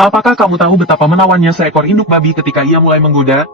Apakah kamu tahu betapa menawannya seekor induk babi ketika ia mulai menggoda?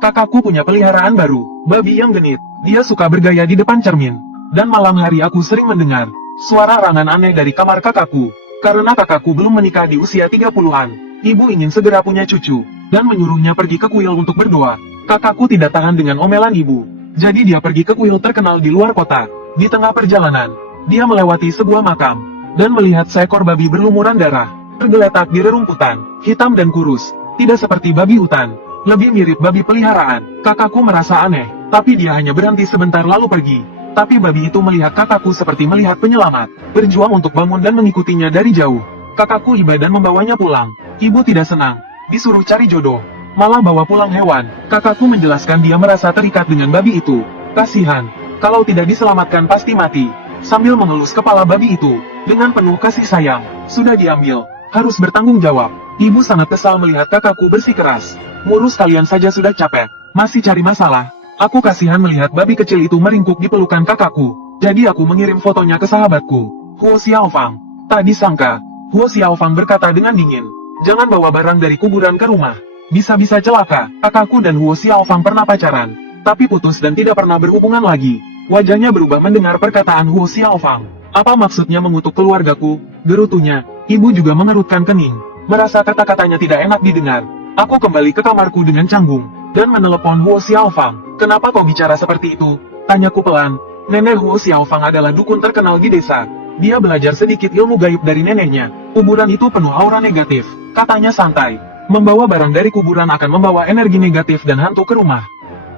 Kakakku punya peliharaan baru, babi yang genit. Dia suka bergaya di depan cermin. Dan malam hari aku sering mendengar suara rangan aneh dari kamar kakakku. Karena kakakku belum menikah di usia 30-an, ibu ingin segera punya cucu, dan menyuruhnya pergi ke kuil untuk berdoa. Kakakku tidak tahan dengan omelan ibu. Jadi dia pergi ke kuil terkenal di luar kota. Di tengah perjalanan, dia melewati sebuah makam, dan melihat seekor babi berlumuran darah, tergeletak di rerumputan, hitam dan kurus, tidak seperti babi hutan, lebih mirip babi peliharaan. Kakakku merasa aneh, tapi dia hanya berhenti sebentar lalu pergi. Tapi babi itu melihat kakakku seperti melihat penyelamat, berjuang untuk bangun dan mengikutinya dari jauh. Kakakku iba dan membawanya pulang. Ibu tidak senang, disuruh cari jodoh, malah bawa pulang hewan. Kakakku menjelaskan dia merasa terikat dengan babi itu. Kasihan, kalau tidak diselamatkan pasti mati. Sambil mengelus kepala babi itu, dengan penuh kasih sayang, sudah diambil, harus bertanggung jawab. Ibu sangat kesal melihat kakakku bersikeras. Ngurus kalian saja sudah capek, masih cari masalah. Aku kasihan melihat babi kecil itu meringkuk di pelukan kakakku. Jadi aku mengirim fotonya ke sahabatku, Huo Xiaofang. Tak disangka, Huo Xiaofang berkata dengan dingin, "Jangan bawa barang dari kuburan ke rumah. Bisa-bisa celaka." Kakakku dan Huo Xiaofang pernah pacaran, tapi putus dan tidak pernah berhubungan lagi. Wajahnya berubah mendengar perkataan Huo Xiaofang. "Apa maksudnya mengutuk keluargaku?" gerutunya. Ibu juga mengerutkan kening, merasa kata-katanya tidak enak didengar. Aku kembali ke kamarku dengan canggung, dan menelepon Huo Xiaofang. "Kenapa kau bicara seperti itu?" tanyaku pelan. Nenek Huo Xiaofang adalah dukun terkenal di desa. Dia belajar sedikit ilmu gaib dari neneknya. Kuburan itu penuh aura negatif, katanya santai. Membawa barang dari kuburan akan membawa energi negatif dan hantu ke rumah.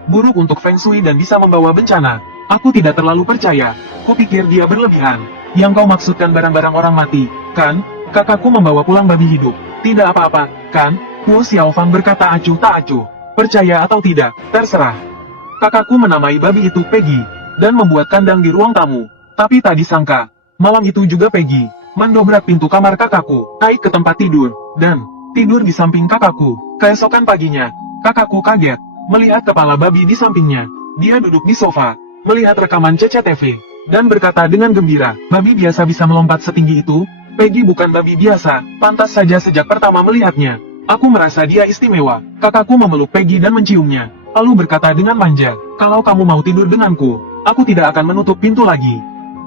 Buruk untuk feng shui dan bisa membawa bencana. Aku tidak terlalu percaya. Kupikir dia berlebihan. "Yang kau maksudkan barang-barang orang mati, kan?" Kakakku membawa pulang babi hidup. "Tidak apa-apa, kan?" Huo Xiaofang berkata acuh tak acuh. "Percaya atau tidak, terserah." Kakakku menamai babi itu Peggy, dan membuat kandang di ruang tamu. Tapi tak disangka, malam itu juga Peggy mendobrak pintu kamar kakakku, naik ke tempat tidur, dan tidur di samping kakakku. Keesokan paginya, kakakku kaget melihat kepala babi di sampingnya. Dia duduk di sofa, melihat rekaman CCTV, dan berkata dengan gembira, "Babi biasa bisa melompat setinggi itu? Peggy bukan babi biasa, pantas saja sejak pertama melihatnya. Aku merasa dia istimewa." Kakakku memeluk Peggy dan menciumnya, lalu berkata dengan manja, "Kalau kamu mau tidur denganku, aku tidak akan menutup pintu lagi."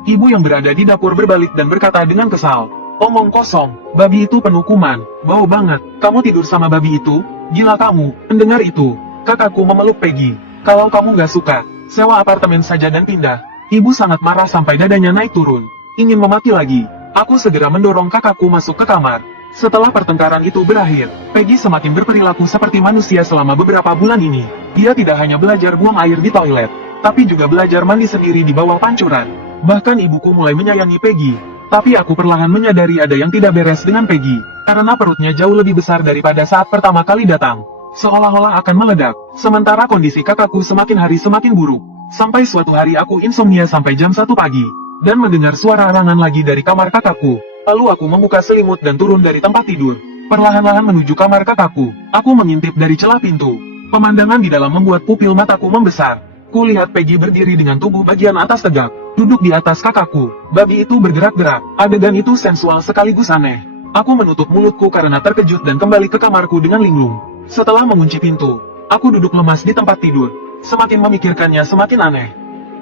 Ibu yang berada di dapur berbalik dan berkata dengan kesal, "Omong kosong, babi itu penuh kuman, bau banget. Kamu tidur sama babi itu? Gila kamu." Mendengar itu, kakakku memeluk Peggy. "Kalau kamu gak suka, sewa apartemen saja dan pindah." Ibu sangat marah sampai dadanya naik turun, ingin memaki lagi. Aku segera mendorong kakakku masuk ke kamar. Setelah pertengkaran itu berakhir, Peggy semakin berperilaku seperti manusia selama beberapa bulan ini. Dia tidak hanya belajar buang air di toilet, tapi juga belajar mandi sendiri di bawah pancuran. Bahkan ibuku mulai menyayangi Peggy. Tapi aku perlahan menyadari ada yang tidak beres dengan Peggy, karena perutnya jauh lebih besar daripada saat pertama kali datang. Seolah-olah akan meledak. Sementara kondisi kakakku semakin hari semakin buruk. Sampai suatu hari aku insomnia sampai jam 1 pagi, dan mendengar suara arangan lagi dari kamar kakakku. Lalu aku membuka selimut dan turun dari tempat tidur. Perlahan-lahan menuju kamar kakakku. Aku mengintip dari celah pintu. Pemandangan di dalam membuat pupil mataku membesar. Kulihat Peggy berdiri dengan tubuh bagian atas tegak, duduk di atas kakakku. Babi itu bergerak-gerak. Adegan itu sensual sekaligus aneh. Aku menutup mulutku karena terkejut dan kembali ke kamarku dengan linglung. Setelah mengunci pintu, aku duduk lemas di tempat tidur. Semakin memikirkannya semakin aneh.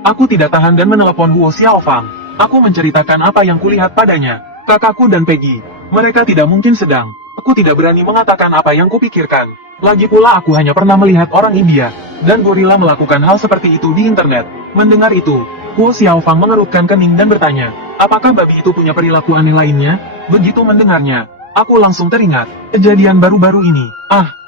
Aku tidak tahan dan menelepon Huo Xiaofang. Aku menceritakan apa yang kulihat padanya. Kakakku dan Peggy, mereka tidak mungkin sedang. Aku tidak berani mengatakan apa yang kupikirkan. Lagi pula aku hanya pernah melihat orang India dan gorila melakukan hal seperti itu di internet. Mendengar itu, Huo Xiaofang mengerutkan kening dan bertanya, "Apakah babi itu punya perilaku aneh lainnya?" Begitu mendengarnya, aku langsung teringat kejadian baru-baru ini.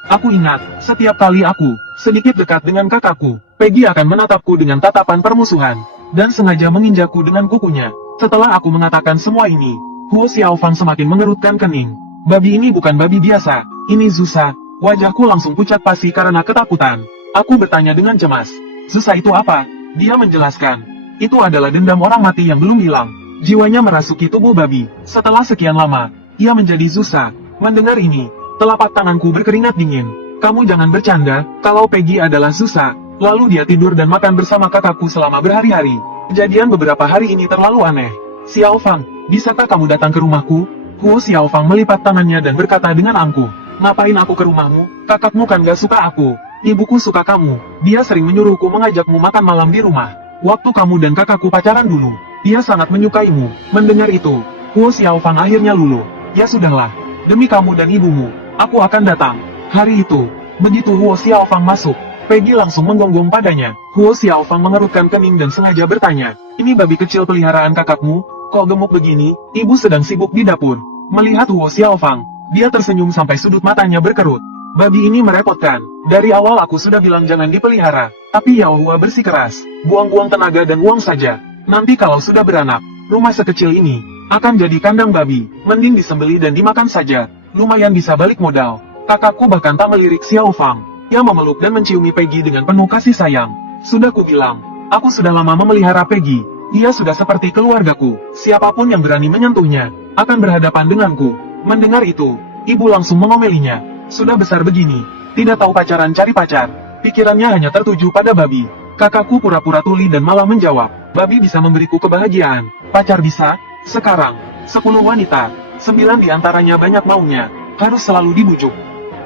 Aku ingat, setiap kali aku sedikit dekat dengan kakakku, Peggy akan menatapku dengan tatapan permusuhan, dan sengaja menginjakku dengan kukunya. Setelah aku mengatakan semua ini, Huo Xiaofang semakin mengerutkan kening. "Babi ini bukan babi biasa, ini Zusa." Wajahku langsung pucat pasi karena ketakutan. Aku bertanya dengan cemas, "Zusa itu apa?" Dia menjelaskan, "Itu adalah dendam orang mati yang belum hilang. Jiwanya merasuki tubuh babi. Setelah sekian lama, ia menjadi Zusa." Mendengar ini, telapak tanganku berkeringat dingin. "Kamu jangan bercanda, kalau Peggy adalah Zusa, lalu dia tidur dan makan bersama kakakku selama berhari-hari. Kejadian beberapa hari ini terlalu aneh. Xiaofang, bisakah kamu datang ke rumahku?" Huo Xiaofang melipat tangannya dan berkata dengan angkuh, "Ngapain aku ke rumahmu? Kakakmu kan gak suka aku. Ibuku suka kamu. Dia sering menyuruhku mengajakmu makan malam di rumah. Waktu kamu dan kakakku pacaran dulu, dia sangat menyukaimu." Mendengar itu, Huo Xiaofang akhirnya luluh. "Ya sudahlah, demi kamu dan ibumu, aku akan datang." Hari itu, begitu Huo Xiaofang masuk, Peggy langsung menggonggong padanya. Huo Xiaofang mengerutkan kening dan sengaja bertanya, "Ini babi kecil peliharaan kakakmu? Kok gemuk begini?" Ibu sedang sibuk di dapur. Melihat Huo Xiaofang, dia tersenyum sampai sudut matanya berkerut. "Babi ini merepotkan. Dari awal aku sudah bilang jangan dipelihara. Tapi Yao Hua bersikeras. Buang-buang tenaga dan uang saja. Nanti kalau sudah beranak, rumah sekecil ini akan jadi kandang babi. Mending disembeli dan dimakan saja. Lumayan bisa balik modal." Kakakku bahkan tak melirik Xiaofang. Ia memeluk dan menciumi Peggy dengan penuh kasih sayang. "Sudah kubilang, aku sudah lama memelihara Peggy. Dia sudah seperti keluargaku. Siapapun yang berani menyentuhnya akan berhadapan denganku." Mendengar itu, ibu langsung mengomelinya. "Sudah besar begini, tidak tahu pacaran cari pacar." Pikirannya hanya tertuju pada babi. Kakakku pura-pura tuli dan malah menjawab, "Babi bisa memberiku kebahagiaan. Pacar bisa? Sekarang, 10 wanita, 9 diantaranya banyak maunya. Harus selalu dibujuk.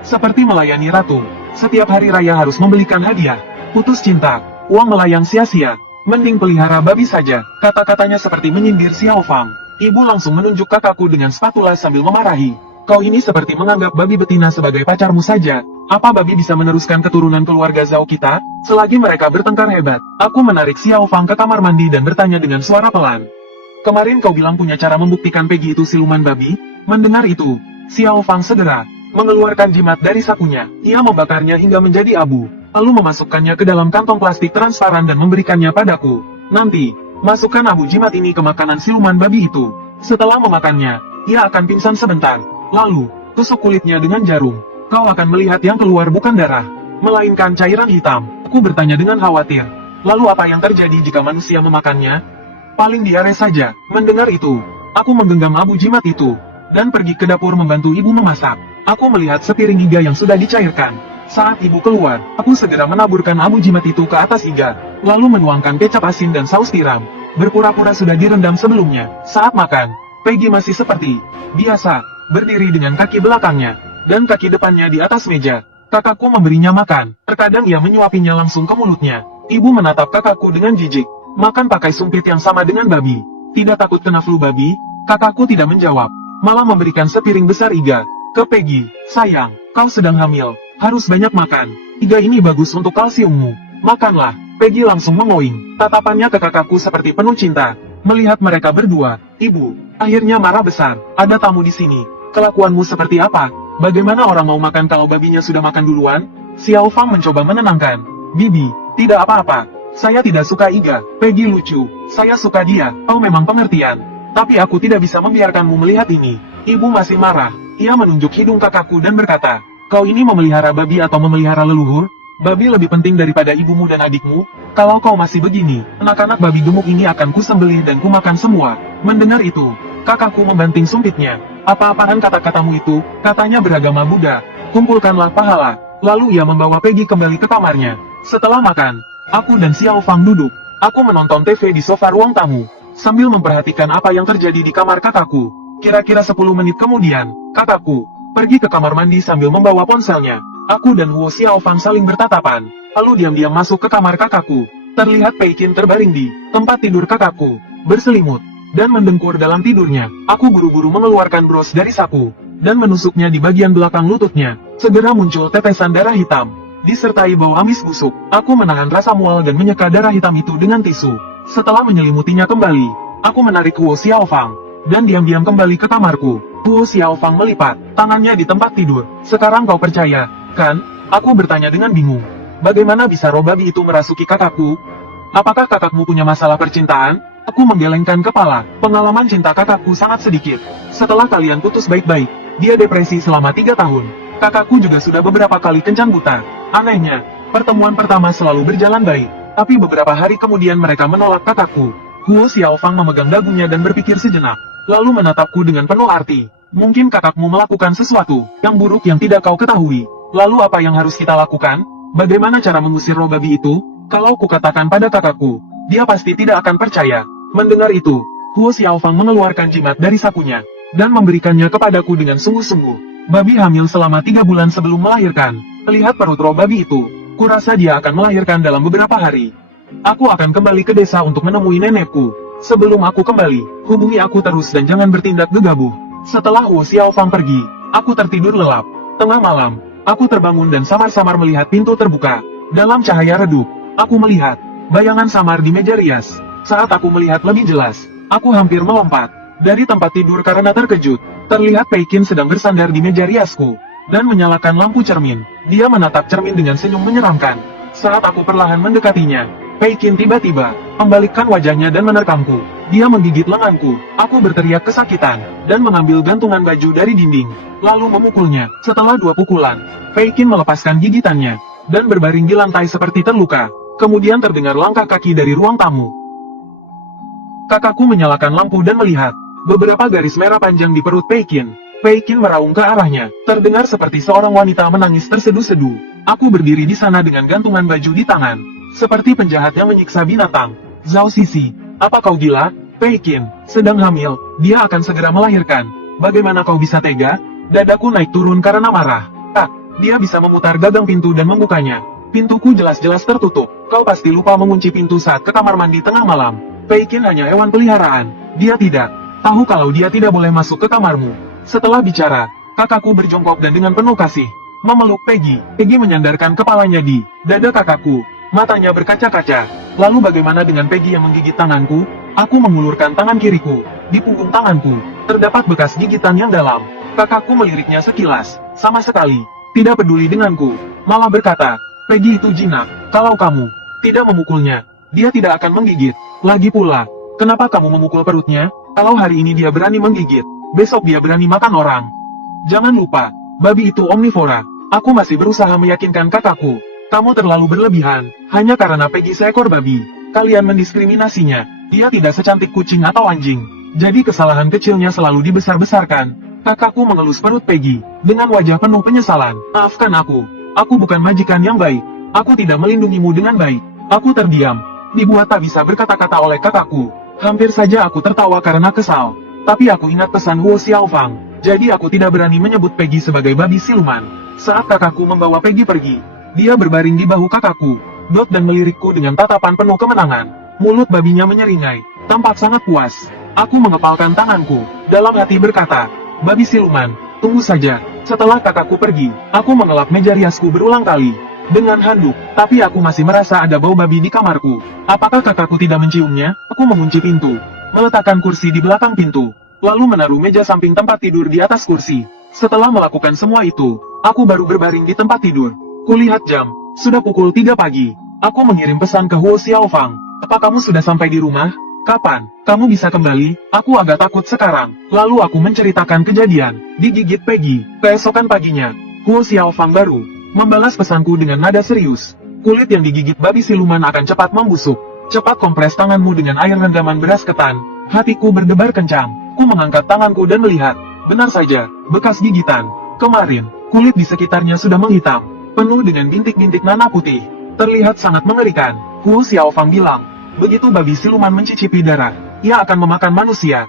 Seperti melayani ratu. Setiap hari raya harus membelikan hadiah. Putus cinta, uang melayang sia-sia. Mending pelihara babi saja." Kata-katanya seperti menyindir Xiaofang. Ibu langsung menunjuk kakakku dengan spatula sambil memarahi. "Kau ini seperti menganggap babi betina sebagai pacarmu saja. Apa babi bisa meneruskan keturunan keluarga Zhao kita? Selagi mereka bertengkar hebat." Aku menarik Xiaofang ke kamar mandi dan bertanya dengan suara pelan, "Kemarin kau bilang punya cara membuktikan Peggy itu siluman babi?" Mendengar itu, Xiaofang segera mengeluarkan jimat dari sakunya. Ia membakarnya hingga menjadi abu, lalu memasukkannya ke dalam kantong plastik transparan dan memberikannya padaku. "Nanti, masukkan abu jimat ini ke makanan siluman babi itu. Setelah memakannya, ia akan pingsan sebentar. Lalu, tusuk kulitnya dengan jarum. Kau akan melihat yang keluar bukan darah, melainkan cairan hitam." Aku bertanya dengan khawatir, "Lalu apa yang terjadi jika manusia memakannya?" "Paling diare saja." Mendengar itu, aku menggenggam abu jimat itu dan pergi ke dapur membantu ibu memasak. Aku melihat sepiring iga yang sudah dicairkan. Saat ibu keluar, aku segera menaburkan abu jimat itu ke atas iga, lalu menuangkan kecap asin dan saus tiram. Berpura-pura sudah direndam sebelumnya. Saat makan, Peggy masih seperti biasa, berdiri dengan kaki belakangnya dan kaki depannya di atas meja. Kakakku memberinya makan. Terkadang ia menyuapinya langsung ke mulutnya. Ibu menatap kakakku dengan jijik. "Makan pakai sumpit yang sama dengan babi. Tidak takut kena flu babi?" Kakakku tidak menjawab, malah memberikan sepiring besar iga ke Peggy. "Sayang, kau sedang hamil. Harus banyak makan. Iga ini bagus untuk kalsiummu. Makanlah." Peggy langsung mengoing. Tatapannya ke kakakku seperti penuh cinta. Melihat mereka berdua, ibu akhirnya marah besar. "Ada tamu di sini. Kelakuanmu seperti apa? Bagaimana orang mau makan kalau babinya sudah makan duluan?" Xiaofang mencoba menenangkan. "Bibi, tidak apa-apa. Saya tidak suka iga." Peggy lucu. "Saya suka dia. Kau memang pengertian. Tapi aku tidak bisa membiarkanmu melihat ini." Ibu masih marah. Ia menunjuk hidung kakakku dan berkata, "Kau ini memelihara babi atau memelihara leluhur? Babi lebih penting daripada ibumu dan adikmu. Kalau kau masih begini, anak-anak babi gemuk ini akan kusembelih dan kumakan semua." Mendengar itu, kakakku membanting sumpitnya. "Apa-apaan kata-katamu itu?" Katanya beragama Buddha. "Kumpulkanlah pahala." Lalu ia membawa Peggy kembali ke kamarnya. Setelah makan, aku dan Xiaofang duduk. Aku menonton TV di sofa ruang tamu, sambil memperhatikan apa yang terjadi di kamar kakakku. Kira-kira 10 menit kemudian, kakakku pergi ke kamar mandi sambil membawa ponselnya. Aku dan Huo Xiaofang saling bertatapan, lalu diam-diam masuk ke kamar kakakku. Terlihat Pei Qin terbaring di tempat tidur kakakku, berselimut dan mendengkur dalam tidurnya. Aku buru-buru mengeluarkan bros dari saku dan menusuknya di bagian belakang lututnya. Segera muncul tetesan darah hitam, disertai bau amis busuk. Aku menahan rasa mual dan menyeka darah hitam itu dengan tisu. Setelah menyelimutinya kembali, aku menarik Huo Xiaofang dan diam-diam kembali ke kamarku. Huo Xiaofang melipat tangannya di tempat tidur. "Sekarang kau percaya, kan?" Aku bertanya dengan bingung. "Bagaimana bisa roh babi itu merasuki kakakku? Apakah kakakmu punya masalah percintaan?" Aku menggelengkan kepala. Pengalaman cinta kakakku sangat sedikit. Setelah kalian putus baik-baik, dia depresi selama 3 tahun. Kakakku juga sudah beberapa kali kencan buta. Anehnya, pertemuan pertama selalu berjalan baik, tapi beberapa hari kemudian mereka menolak kakakku. Huo Xiaofang memegang dagunya dan berpikir sejenak, lalu menatapku dengan penuh arti. "Mungkin kakakmu melakukan sesuatu yang buruk yang tidak kau ketahui. Lalu apa yang harus kita lakukan? Bagaimana cara mengusir roh babi itu? Kalau kukatakan pada kakakku, dia pasti tidak akan percaya." Mendengar itu, Huo Xiaofang mengeluarkan jimat dari sakunya. dan memberikannya kepadaku dengan sungguh-sungguh. Babi hamil selama 3 bulan sebelum melahirkan. Lihat perut roh babi itu. Kurasa dia akan melahirkan dalam beberapa hari. Aku akan kembali ke desa untuk menemui nenekku. Sebelum aku kembali, hubungi aku terus dan jangan bertindak gegabah. Setelah Wu Xiaofang pergi, aku tertidur lelap. Tengah malam, aku terbangun dan samar-samar melihat pintu terbuka. Dalam cahaya redup, aku melihat bayangan samar di meja rias. Saat aku melihat lebih jelas, aku hampir melompat dari tempat tidur karena terkejut. Terlihat Pei Qin sedang bersandar di meja riasku dan menyalakan lampu cermin. Dia menatap cermin dengan senyum menyeramkan. Saat aku perlahan mendekatinya, Pei Qin tiba-tiba membalikkan wajahnya dan menerkamku. Dia menggigit lenganku. Aku berteriak kesakitan dan mengambil gantungan baju dari dinding, lalu memukulnya. Setelah 2 pukulan, Pei Qin melepaskan gigitannya dan berbaring di lantai seperti terluka. Kemudian terdengar langkah kaki dari ruang tamu. Kakakku menyalakan lampu dan melihat beberapa garis merah panjang di perut Pei Qin. Pei Qin meraung ke arahnya. Terdengar seperti seorang wanita menangis terseduh-seduh. Aku berdiri di sana dengan gantungan baju di tangan, seperti penjahat yang menyiksa binatang. Zhao Sisi, apa kau gila? Pei Qin sedang hamil. Dia akan segera melahirkan. Bagaimana kau bisa tega? Dadaku naik turun karena marah. Tak, dia bisa memutar gagang pintu dan membukanya. Pintuku jelas-jelas tertutup. Kau pasti lupa mengunci pintu saat ke kamar mandi tengah malam. Pei Qin hanya hewan peliharaan. Dia tidak tahu kalau dia tidak boleh masuk ke kamarmu. Setelah bicara, kakakku berjongkok dan dengan penuh kasih memeluk Peggy. Peggy menyandarkan kepalanya di dada kakakku. Matanya berkaca-kaca. Lalu bagaimana dengan Peggy yang menggigit tanganku? Aku mengulurkan tangan kiriku. Di punggung tanganku, terdapat bekas gigitan yang dalam. Kakakku meliriknya sekilas. Sama sekali tidak peduli denganku. Malah berkata, Peggy itu jinak. Kalau kamu tidak memukulnya, dia tidak akan menggigit. Lagi pula, kenapa kamu memukul perutnya? Kalau hari ini dia berani menggigit, besok dia berani makan orang. Jangan lupa, babi itu omnivora. Aku masih berusaha meyakinkan kakakku. Kamu terlalu berlebihan, hanya karena Peggy seekor babi. Kalian mendiskriminasinya. Dia tidak secantik kucing atau anjing. Jadi kesalahan kecilnya selalu dibesar-besarkan. Kakakku mengelus perut Peggy dengan wajah penuh penyesalan. Maafkan aku bukan majikan yang baik. Aku tidak melindungimu dengan baik. Aku terdiam, dibuat tak bisa berkata-kata oleh kakakku. Hampir saja aku tertawa karena kesal. Tapi aku ingat pesan Wu Xiaofang. Jadi aku tidak berani menyebut Peggy sebagai babi siluman. Saat kakakku membawa Peggy pergi, dia berbaring di bahu kakakku, Dot dan melirikku dengan tatapan penuh kemenangan. Mulut babinya menyeringai, tampak sangat puas. Aku mengepalkan tanganku, dalam hati berkata, babi siluman, tunggu saja. Setelah kakakku pergi, aku mengelap meja riasku berulang kali dengan handuk, tapi aku masih merasa ada bau babi di kamarku. Apakah kakakku tidak menciumnya? Aku mengunci pintu, meletakkan kursi di belakang pintu, lalu menaruh meja samping tempat tidur di atas kursi. Setelah melakukan semua itu, aku baru berbaring di tempat tidur. Kulihat jam, sudah pukul 3 pagi. Aku mengirim pesan ke Wu Xiaofang. Apa kamu sudah sampai di rumah? Kapan kamu bisa kembali? Aku agak takut sekarang. Lalu aku menceritakan kejadian digigit Peggy. Keesokan paginya, Wu Xiaofang baru membalas pesanku dengan nada serius. Kulit yang digigit babi siluman akan cepat membusuk. Cepat kompres tanganmu dengan air rendaman beras ketan. Hatiku berdebar kencang. Ku mengangkat tanganku dan melihat, benar saja, bekas gigitan. Kemarin, kulit di sekitarnya sudah menghitam, penuh dengan bintik-bintik nanah putih. Terlihat sangat mengerikan. Wu Xiaofang bilang, begitu babi siluman mencicipi darah, ia akan memakan manusia.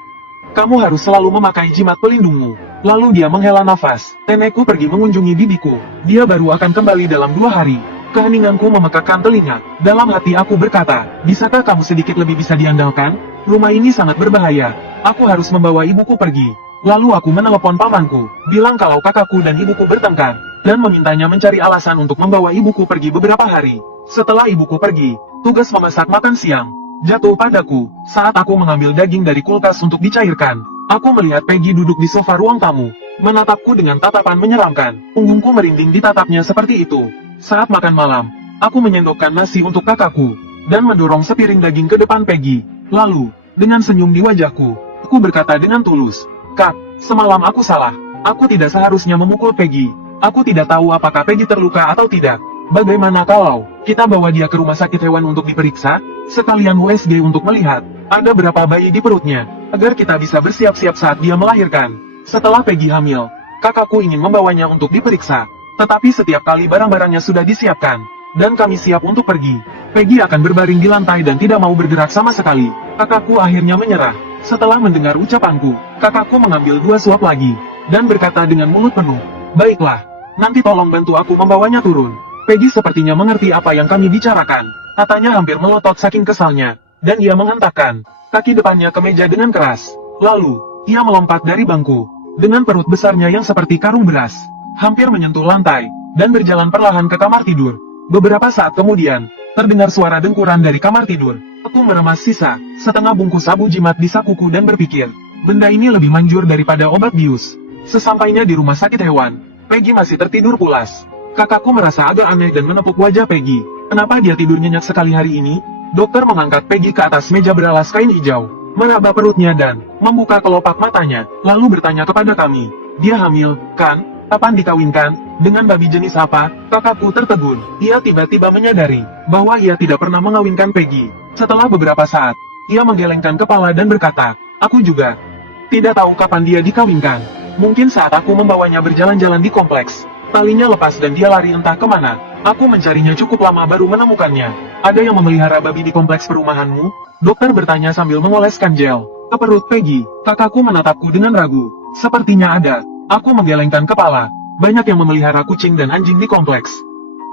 Kamu harus selalu memakai jimat pelindungmu. Lalu dia menghela nafas. Nenekku pergi mengunjungi bibiku. Dia baru akan kembali dalam 2 hari. Keheninganku memekakkan telinga. Dalam hati aku berkata, bisakah kamu sedikit lebih bisa diandalkan? Rumah ini sangat berbahaya. Aku harus membawa ibuku pergi. Lalu aku menelepon pamanku, bilang kalau kakakku dan ibuku bertengkar, dan memintanya mencari alasan untuk membawa ibuku pergi beberapa hari. Setelah ibuku pergi, tugas memasak makan siang jatuh padaku. Saat aku mengambil daging dari kulkas untuk dicairkan, aku melihat Peggy duduk di sofa ruang tamu, menatapku dengan tatapan menyeramkan. Punggungku merinding ditatapnya seperti itu. Saat makan malam, aku menyendokkan nasi untuk kakakku, dan mendorong sepiring daging ke depan Peggy. Lalu, dengan senyum di wajahku, aku berkata dengan tulus, Kak, semalam aku salah. Aku tidak seharusnya memukul Peggy. Aku tidak tahu apakah Peggy terluka atau tidak. Bagaimana kalau kita bawa dia ke rumah sakit hewan untuk diperiksa? Sekalian USG untuk melihat ada berapa bayi di perutnya, agar kita bisa bersiap-siap saat dia melahirkan. Setelah Peggy hamil, kakakku ingin membawanya untuk diperiksa. Tetapi setiap kali barang-barangnya sudah disiapkan, dan kami siap untuk pergi, Peggy akan berbaring di lantai dan tidak mau bergerak sama sekali. Kakakku akhirnya menyerah. Setelah mendengar ucapanku, kakakku mengambil 2 suap lagi, dan berkata dengan mulut penuh, "Baiklah, nanti tolong bantu aku membawanya turun." Peggy sepertinya mengerti apa yang kami bicarakan. Matanya hampir melotot saking kesalnya, dan ia menghentakkan kaki depannya ke meja dengan keras. Lalu, ia melompat dari bangku, dengan perut besarnya yang seperti karung beras, hampir menyentuh lantai, dan berjalan perlahan ke kamar tidur. Beberapa saat kemudian, terdengar suara dengkuran dari kamar tidur. Aku meremas sisa setengah bungkus sabu jimat di sakuku dan berpikir, benda ini lebih manjur daripada obat bius. Sesampainya di rumah sakit hewan, Peggy masih tertidur pulas. Kakakku merasa agak aneh dan menepuk wajah Peggy. Kenapa dia tidur nyenyak sekali hari ini? Dokter mengangkat Peggy ke atas meja beralas kain hijau, meraba perutnya dan membuka kelopak matanya, lalu bertanya kepada kami, "Dia hamil, kan? Kapan dikawinkan? Dengan babi jenis apa?" Kakakku tertegun. Ia tiba-tiba menyadari bahwa ia tidak pernah mengawinkan Peggy. Setelah beberapa saat, ia menggelengkan kepala dan berkata, "Aku juga tidak tahu kapan dia dikawinkan. Mungkin saat aku membawanya berjalan-jalan di kompleks. Talinya lepas dan dia lari entah kemana. Aku mencarinya cukup lama baru menemukannya." "Ada yang memelihara babi di kompleks perumahanmu?" Dokter bertanya sambil mengoleskan gel ke perut Peggy. Kakakku menatapku dengan ragu. "Sepertinya ada." Aku menggelengkan kepala. "Banyak yang memelihara kucing dan anjing di kompleks.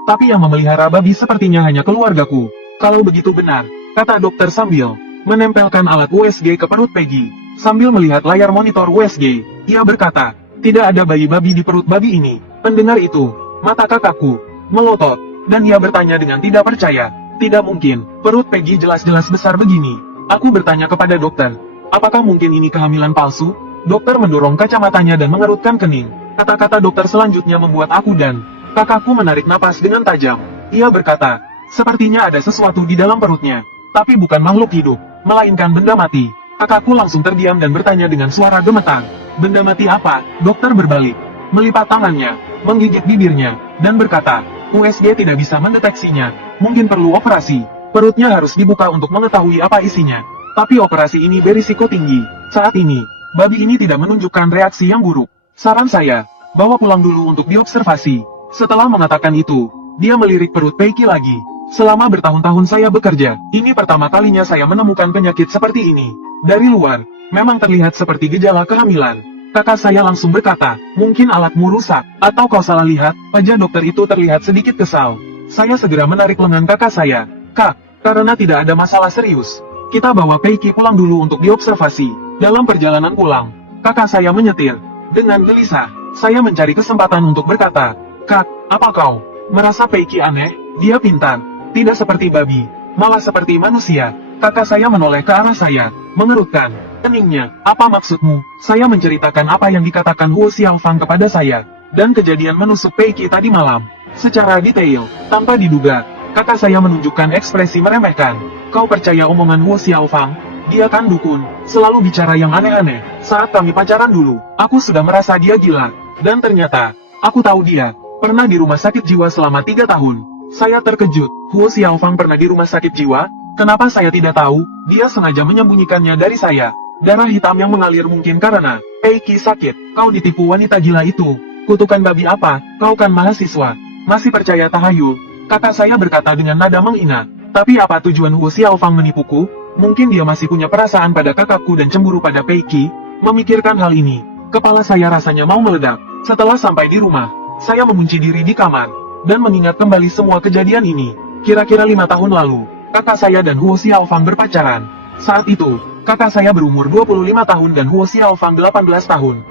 Tapi yang memelihara babi sepertinya hanya keluargaku." "Kalau begitu benar," kata dokter sambil menempelkan alat USG ke perut Peggy. Sambil melihat layar monitor USG, ia berkata, "Tidak ada bayi babi di perut babi ini." Pendengar itu, mata kakakku melotot, dan ia bertanya dengan tidak percaya, "Tidak mungkin, perut Peggy jelas-jelas besar begini." Aku bertanya kepada dokter, "Apakah mungkin ini kehamilan palsu?" Dokter mendorong kacamatanya dan mengerutkan kening. Kata-kata dokter selanjutnya membuat aku dan kakakku menarik napas dengan tajam. Ia berkata, "Sepertinya ada sesuatu di dalam perutnya, tapi bukan makhluk hidup, melainkan benda mati." Kakakku langsung terdiam dan bertanya dengan suara gemetar, "Benda mati apa?" Dokter berbalik, melipat tangannya, menggigit bibirnya, dan berkata, "USG tidak bisa mendeteksinya, mungkin perlu operasi. Perutnya harus dibuka untuk mengetahui apa isinya. Tapi operasi ini berisiko tinggi. Saat ini, babi ini tidak menunjukkan reaksi yang buruk. Saran saya, bawa pulang dulu untuk diobservasi." Setelah mengatakan itu, dia melirik perut Peggy lagi. "Selama bertahun-tahun saya bekerja, ini pertama kalinya saya menemukan penyakit seperti ini. Dari luar, memang terlihat seperti gejala kehamilan." Kakak saya langsung berkata, "Mungkin alatmu rusak, atau kau salah lihat." Wajah dokter itu terlihat sedikit kesal. Saya segera menarik lengan kakak saya. "Kak, karena tidak ada masalah serius, kita bawa Peggy pulang dulu untuk diobservasi." Dalam perjalanan pulang, kakak saya menyetir. Dengan gelisah, saya mencari kesempatan untuk berkata, "Kak, apa kau merasa Peggy aneh? Dia pintar, tidak seperti babi, malah seperti manusia." Kakak saya menoleh ke arah saya, mengerutkan keningnya. "Apa maksudmu?" Saya menceritakan apa yang dikatakan Huo Xiaofang kepada saya, dan kejadian menusuk Peggy tadi malam, secara detail. Tanpa diduga, kakak saya menunjukkan ekspresi meremehkan. "Kau percaya omongan Huo Xiaofang? Dia kan dukun, selalu bicara yang aneh-aneh. Saat kami pacaran dulu, aku sudah merasa dia gila. Dan ternyata, aku tahu dia pernah di rumah sakit jiwa selama 3 tahun. Saya terkejut. Huo Xiaofang pernah di rumah sakit jiwa? Kenapa saya tidak tahu? Dia sengaja menyembunyikannya dari saya. Darah hitam yang mengalir mungkin karena Peggy sakit. Kau ditipu wanita gila itu. Kutukan babi apa? Kau kan mahasiswa, masih percaya tahayul?" Kakak saya berkata dengan nada menghina. "Tapi apa tujuan Huo Xiaofang menipuku? Mungkin dia masih punya perasaan pada kakakku dan cemburu pada Peggy." Memikirkan hal ini, kepala saya rasanya mau meledak. Setelah sampai di rumah, saya mengunci diri di kamar, dan mengingat kembali semua kejadian ini. Kira-kira 5 tahun lalu, kakak saya dan Huo Xiaofang berpacaran. Saat itu, kakak saya berumur 25 tahun dan Huo Xiaofang 18 tahun.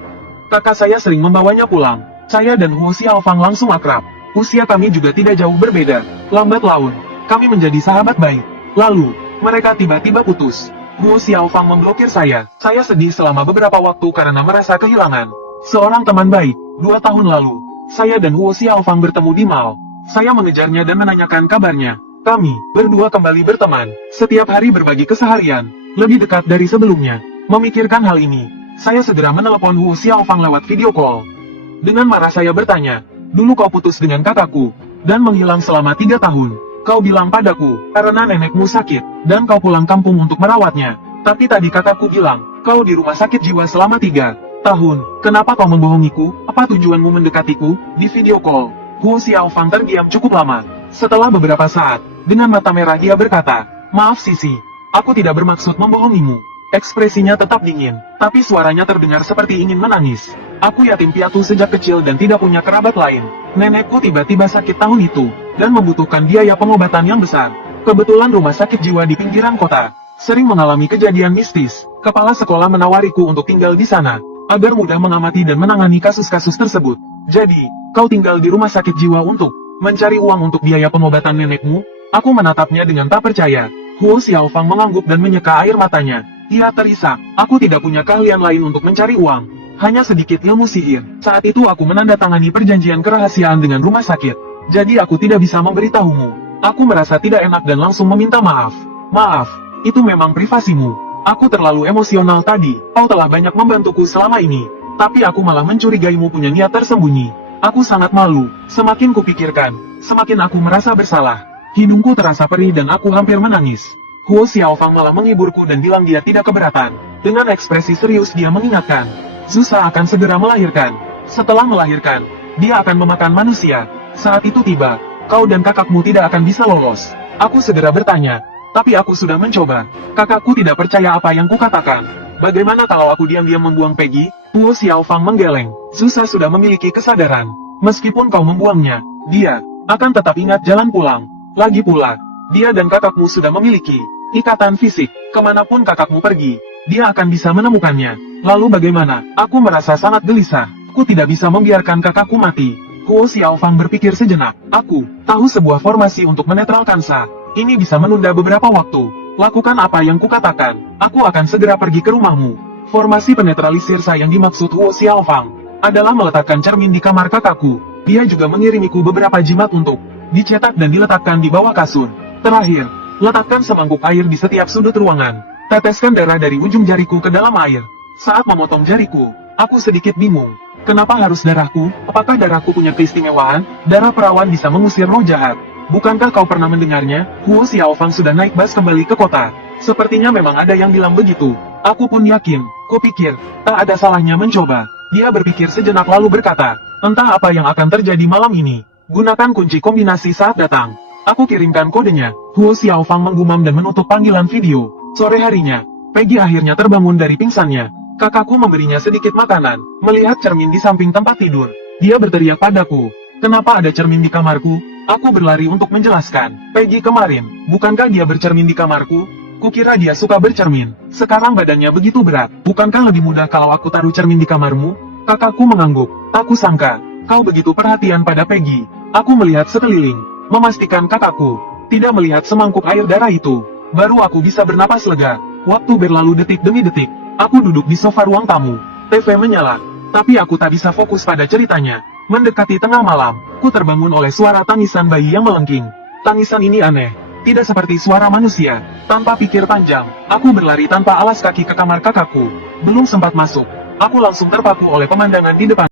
Kakak saya sering membawanya pulang. Saya dan Huo Xiaofang langsung akrab. Usia kami juga tidak jauh berbeda. Lambat laun, kami menjadi sahabat baik. Lalu, mereka tiba-tiba putus. Huo Xiaofang memblokir saya. Saya sedih selama beberapa waktu karena merasa kehilangan seorang teman baik. 2 tahun lalu, saya dan Huo Xiaofang bertemu di mall. Saya mengejarnya dan menanyakan kabarnya. Kami berdua kembali berteman. Setiap hari berbagi keseharian, lebih dekat dari sebelumnya. Memikirkan hal ini, saya segera menelepon Huo Xiaofang lewat video call. Dengan marah saya bertanya, "Dulu kau putus dengan kakakku, dan menghilang selama 3 tahun. Kau bilang padaku, karena nenekmu sakit, dan kau pulang kampung untuk merawatnya. Tapi tadi kakakku bilang, kau di rumah sakit jiwa selama 3 tahun. Kenapa kau membohongiku? Apa tujuanmu mendekatiku?" Di video call, Huo Xiaofang terdiam cukup lama. Setelah beberapa saat, dengan mata merah dia berkata, "Maaf Sisi, aku tidak bermaksud membohongimu. Ekspresinya tetap dingin, tapi suaranya terdengar seperti ingin menangis. Aku yatim piatu sejak kecil dan tidak punya kerabat lain. Nenekku tiba-tiba sakit tahun itu, dan membutuhkan biaya pengobatan yang besar. Kebetulan rumah sakit jiwa di pinggiran kota sering mengalami kejadian mistis. Kepala sekolah menawariku untuk tinggal di sana, agar mudah mengamati dan menangani kasus-kasus tersebut. Jadi, kau tinggal di rumah sakit jiwa untuk mencari uang untuk biaya pengobatan nenekmu? Aku menatapnya dengan tak percaya. Huo Xiaofang mengangguk dan menyeka air matanya. Ia terisak. Aku tidak punya keahlian lain untuk mencari uang. Hanya sedikit ilmu sihir. Saat itu aku menandatangani perjanjian kerahasiaan dengan rumah sakit. Jadi aku tidak bisa memberitahumu. Aku merasa tidak enak dan langsung meminta maaf. Maaf, itu memang privasimu. Aku terlalu emosional tadi. Kau telah banyak membantuku selama ini. Tapi aku malah mencurigaimu punya niat tersembunyi. Aku sangat malu. Semakin kupikirkan, semakin aku merasa bersalah. Hidungku terasa perih dan aku hampir menangis. Huo Xiaofang malah menghiburku dan bilang dia tidak keberatan. Dengan ekspresi serius dia mengingatkan, Zusa akan segera melahirkan. Setelah melahirkan, dia akan memakan manusia. Saat itu tiba, kau dan kakakmu tidak akan bisa lolos. Aku segera bertanya, tapi aku sudah mencoba. Kakakku tidak percaya apa yang kukatakan. Bagaimana kalau aku diam-diam membuang Peggy? Huo Xiaofang menggeleng. Zusa sudah memiliki kesadaran. Meskipun kau membuangnya, dia akan tetap ingat jalan pulang. Lagi pula, dia dan kakakmu sudah memiliki ikatan fisik. Kemanapun kakakmu pergi, dia akan bisa menemukannya. Lalu bagaimana? Aku merasa sangat gelisah. Aku tidak bisa membiarkan kakakku mati. Huo Xiaofang berpikir sejenak. Aku tahu sebuah formasi untuk menetralkan Sa. Ini bisa menunda beberapa waktu. Lakukan apa yang kukatakan. Aku akan segera pergi ke rumahmu. Formasi penetralisir Sa yang dimaksud Huo Xiaofang adalah meletakkan cermin di kamar kakakku. Dia juga mengirimiku beberapa jimat untuk dicetak dan diletakkan di bawah kasur. Terakhir, letakkan semangkuk air di setiap sudut ruangan. Teteskan darah dari ujung jariku ke dalam air. Saat memotong jariku, aku sedikit bingung. Kenapa harus darahku? Apakah darahku punya keistimewaan? Darah perawan bisa mengusir roh jahat. Bukankah kau pernah mendengarnya? Huo Xiaofang sudah naik bus kembali ke kota. Sepertinya memang ada yang bilang begitu. Aku pun yakin. Kupikir, tak ada salahnya mencoba. Dia berpikir sejenak lalu berkata, entah apa yang akan terjadi malam ini. Gunakan kunci kombinasi saat datang. Aku kirimkan kodenya. Huo Xiaofang menggumam dan menutup panggilan video. Sore harinya, Peggy akhirnya terbangun dari pingsannya. Kakakku memberinya sedikit makanan. Melihat cermin di samping tempat tidur, dia berteriak padaku, kenapa ada cermin di kamarku? Aku berlari untuk menjelaskan. Peggy kemarin, bukankah dia bercermin di kamarku? Kukira dia suka bercermin. Sekarang badannya begitu berat. Bukankah lebih mudah kalau aku taruh cermin di kamarmu? Kakakku mengangguk. Tak kusangka, kau begitu perhatian pada Peggy. Aku melihat sekeliling, memastikan kakakku tidak melihat semangkuk air darah itu. Baru aku bisa bernapas lega. Waktu berlalu detik demi detik. Aku duduk di sofa ruang tamu. TV menyala, tapi aku tak bisa fokus pada ceritanya. Mendekati tengah malam, ku terbangun oleh suara tangisan bayi yang melengking. Tangisan ini aneh, tidak seperti suara manusia. Tanpa pikir panjang, aku berlari tanpa alas kaki ke kamar kakakku. Belum sempat masuk, aku langsung terpaku oleh pemandangan di depan.